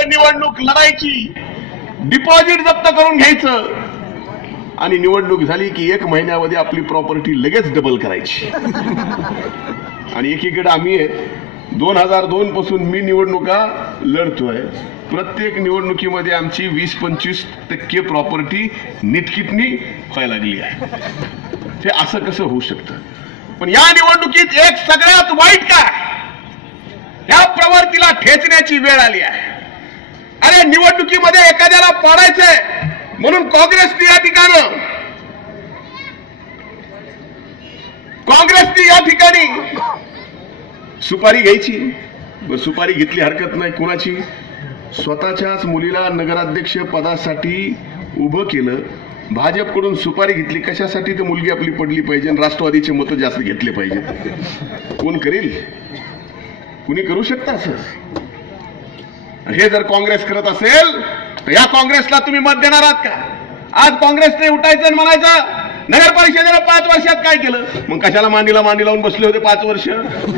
मध्ये निवडणूक लढायची, डिपॉझिट जप्त करून घ्यायचं आणि निवडणूक झाली की 1 महिन्यामध्ये आपली प्रॉपर्टी लगेच डबल करायची. आणि एकीकडे आम्ही 2002 पासून मी निवडणुका लढतोय. प्रत्येक निवडणुकीमध्ये आमची 20-25% प्रॉपर्टी नीटकिटनी व्हायला लागली आहे. हे असं कसं होऊ शकतं? पण या निवडणुकीत एक सगळ्यात वाईट काय, या प्रवृत्तीला ठेचण्याची वेळ आली आहे. अरे निवडणुकीमध्ये एखाद्याला पाडायचंय म्हणून काँग्रेसने या ठिकाणी सुपारी घ्यायची. सुपारी घेतली हरकत नाही कुणाची. स्वतःच्याच मुलीला नगराध्यक्ष पदासाठी उभं केलं, भाजपकडून सुपारी घेतली. कशासाठी? तर मुलगी आपली पडली पाहिजे आणि राष्ट्रवादीचे मतं जास्त घेतले पाहिजेत. कोण करेल? कुणी करू शकता असं? हे जर काँग्रेस करत असेल तर या काँग्रेसला तुम्ही मत देणार आहात का? आज काँग्रेसने उठायचं आणि म्हणायचं नगर परिषदेला 5 वर्षात काय केलं? मग कशाला मांडीला मांडी लावून बसले होते 5 वर्ष?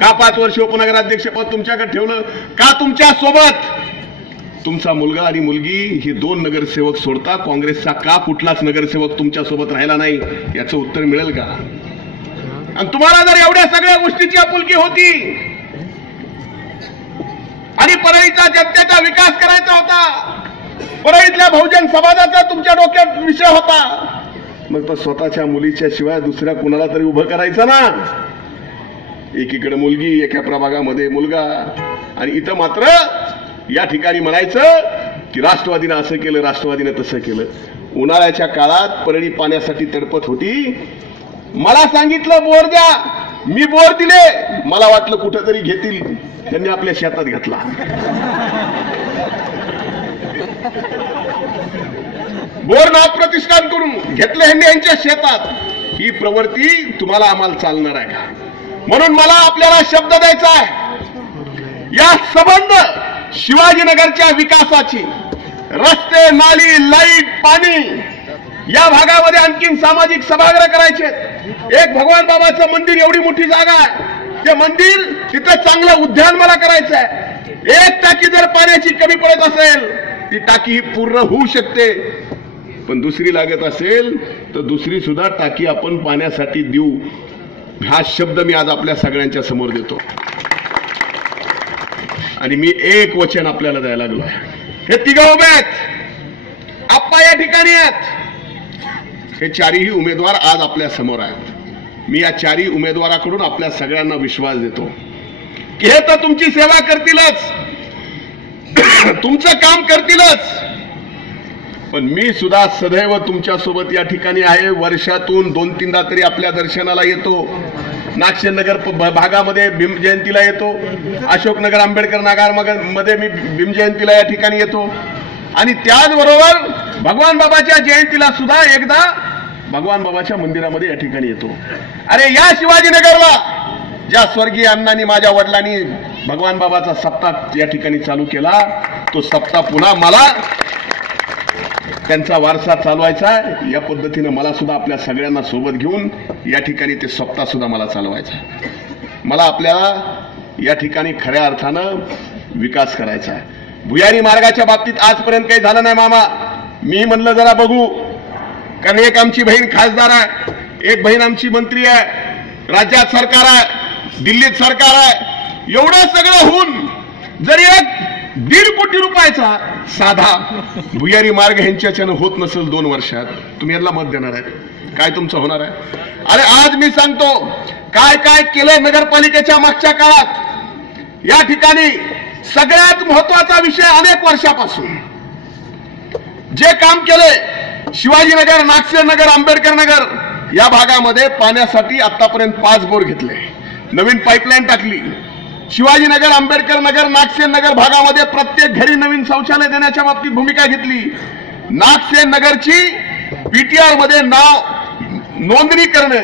का 5 वर्ष उपनगराध्यक्षपद तुमच्याकडे ठेवलं? का तुमच्या सोबत तुमचा मुलगा आणि मुलगी हे 2 नगरसेवक सोडता काँग्रेसचा का कुठलाच नगरसेवक तुमच्या सोबत राहिला नाही? याचं उत्तर मिळेल का? आणि तुम्हाला जर एवढ्या सगळ्या गोष्टीची आपुलकी होती आणि परळीचा जनतेचा विकास करायचा होता, परळीतल्या बहुजन समाजाचा तुमच्या डोक्यात विषय होता, मग तर स्वतःच्या मुलीच्या शिवाय दुसऱ्या कुणाला तरी उभं करायचं ना. एकीकडे मुलगी, एका प्रभागामध्ये मुलगा, आणि इथं मात्र या ठिकाणी म्हणायचं की राष्ट्रवादीनं असं केलं, राष्ट्रवादीनं तसं केलं. उन्हाळ्याच्या काळात परळी पाण्यासाठी तडपत होती. मला सांगितलं बोर द्या, मी बोर दिले. मला वाटलं कुठंतरी घेतील, त्यांनी आपल्या शेतात घेतला. बोर नाव प्रतिष्ठान करून घेतले ह्यांनी यांच्या शेतात. ही प्रवृत्ती तुम्हाला आम्हाला चालणार आहे का? म्हणून मला आपल्याला शब्द द्यायचा आहे, या संबंध शिवाजीनगरच्या विकासाची, रस्ते, नाली, लाईट, पाणी, या भागामध्ये आणखीन सामाजिक सभागृह करायचे. एक भगवान बाबाचं मंदिर, एवढी मोठी जागा आहे, ते मंदिर तिथं चांगलं उद्यान मला करायचं आहे. एक टाकी जर पाण्याची कमी पडत असेल, ती टाकी पूर्ण होऊ शकते. पण दुसरी लागत असेल तर दुसरी सुद्धा टाकी आपण पाण्यासाठी देऊ. हा शब्द मी आज आपल्या सगळ्यांच्या समोर देतो. आणि मी एक वचन आपल्याला द्यायला लागलो आहे. हे तिघं उभे आहेत, आप्पा या ठिकाणी आहेत, हे 4ही उमेदवार आज आपल्या समोर आहेत. मी या 4ही उमेदवाराकडून आपल्या सगळ्यांना विश्वास देतो की हे तर तुमची सेवा करतीलच, तुमचं काम करतीलच, पण मी सुद्धा सदैव तुमच्या सोबत या ठिकाणी आहे. वर्षातून 2-3दा तरी आपल्या दर्शनाला येतो. नागसेननगर भागामध्ये भीम जयंतीला येतो, अशोकनगर आंबेडकर नगर मध्ये मी भीम जयंतीला या ठिकाणी येतो, आणि त्याचबरोबर भगवान बाबाच्या जयंतीला सुद्धा एकदा भगवान बाबाच्या मंदिरामध्ये या ठिकाणी येतो. अरे या शिवाजीनगरला ज्या स्वर्गीय अण्णांनी, माझ्या वडिलांनी भगवान बाबाचा सप्ताह या ठिकाणी चालू केला, तो सप्ताह पुन्हा मला त्यांचा वारसा चालवायचा आहे. या पद्धतीने मला सुद्धा आपल्या सगळ्यांना सोबत घेऊन या ठिकाणी ते सप्ताह सुद्धा मला चालवायचा आहे. मला आपल्याला या ठिकाणी खऱ्या अर्थानं विकास करायचा आहे. भुयारी मार्गाच्या बाबतीत आजपर्यंत काही झालं नाही मामा. मी म्हणलं जरा बघू, कारण एक आमची बहीण खासदार आहे, एक बहीण आमची मंत्री आहे, राज्यात सरकार आहे, दिल्लीत सरकार आहे. एवढं सगळं होऊन जरी 1.5 कोटी रुपयाचा साधा भुयारी मार्ग ह्यांच्याच्यानं होत नसेल 2 वर्षात, तुम्ही यांना मत देणार आहे? काय तुमचं होणार आहे? अरे आज मी सांगतो काय काय केलं नगरपालिकेच्या मागच्या काळात. या ठिकाणी सगळ्यात महत्वाचा विषय, अनेक वर्षापासून जे काम केलंय, शिवाजीनगर, नागसेननगर, आंबेडकर नगर या भागामध्ये पाण्यासाठी आतापर्यंत 5 बोर घेतले, नवीन पाईपलाईन टाकली. शिवाजीनगर, आंबेडकर नगर, नागसेननगर भागामध्ये प्रत्येक घरी नवीन शौचालय देण्याच्या बाबतीत भूमिका घेतली. नागसेननगरची पीटीआर मध्ये नाव नोंदणी करणे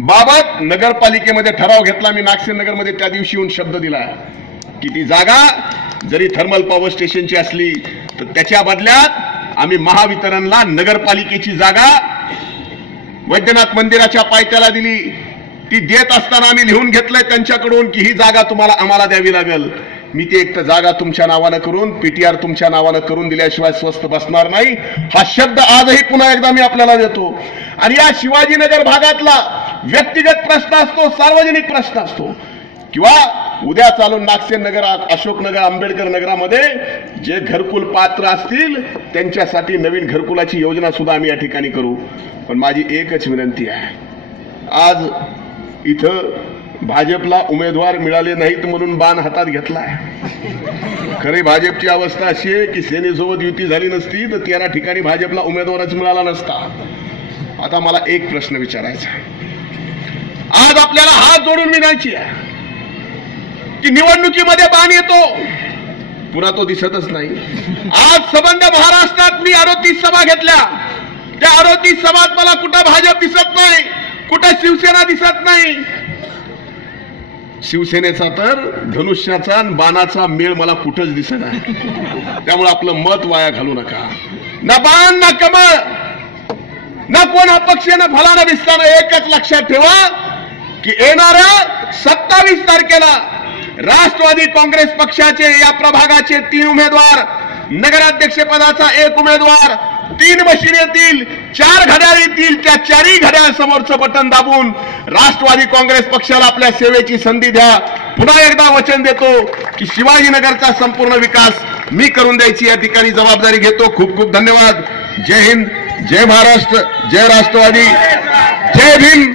बाबत नगरपालिकेमध्ये ठराव घेतला. मी नागसेननगरमध्ये त्या दिवशी येऊन शब्द दिला की ती जागा जरी थर्मल पॉवर स्टेशनची असली तर त्याच्या बदल्यात आम्ही महावितरणला नगरपालिकेची जागा वैद्यनाथ मंदिराच्या पायथ्याला दिली. ती देत असताना आम्ही लिहून घेतलंय त्यांच्याकडून की ही जागा आम्हाला द्यावी लागेल. मी ते एक तर जागा तुमच्या नावानं करून पीटीआर तुमच्या नावानं करून दिल्याशिवाय स्वस्थ बसणार नाही, हा शब्द आजही पुन्हा एकदा मी आपल्याला देतो. आणि या शिवाजीनगर भागातला व्यक्तिगत प्रश्न असतो, सार्वजनिक प्रश्न असतो, किंवा उद्या चालून नागसेन नगर, अशोकनगर, आंबेडकर नगरामध्ये जे घरकुल पात्र असतील त्यांच्यासाठी नवीन घरकुलाची योजना सुद्धा आम्ही या ठिकाणी करू. पण माझी एकच विनंती आहे, आज इथं भाजपला उमेदवार मिळाले नाहीत म्हणून बाण हातात घेतलाय. खरी भाजपची अवस्था अशी आहे की सेनेसोबत युती झाली नसती तर 13 ठिकाणी भाजपला उमेदवारच मिळाला नसता. आता मला एक प्रश्न विचारायचा, आज आपल्याला हात जोडून विनंती आहे की निवडणुकीमध्ये बाण येतो, पुन्हा तो दिसतच नाही. आज संबंध महाराष्ट्रात मी 38 सभा घेतल्या, त्या 38 सभात मला कुठं भाजप दिसत नाही, कुठं शिवसेना दिसत नाही. शिवसेनेचा तर धनुष्याचा आणि बाणाचा मेळ मला कुठंच दिसत आहे. त्यामुळे आपलं मत वाया घालू नका. ना बाण ना कमळ ना कोण अपक्ष ना फलाना दिसताना एकच लक्षात ठेवा की येणाऱ्या 27 तारखेला राष्ट्रवादी काँग्रेस पक्षाचे या प्रभागाचे 3 उमेदवार, नगराध्यक्ष पदाचा 1 उमेदवार, 3 मशीन येतील, 4 घड्याळ येतील. त्या 4ही घड्याळ समोरचं बटन दाबून राष्ट्रवादी काँग्रेस पक्षाला आपल्या सेवेची संधी द्या. पुन्हा एकदा वचन देतो की शिवाजीनगरचा संपूर्ण विकास मी करून द्यायची या ठिकाणी जबाबदारी घेतो. खूप खूप धन्यवाद. जय हिंद, जय महाराष्ट्र, जय राष्ट्रवादी, जय भीम.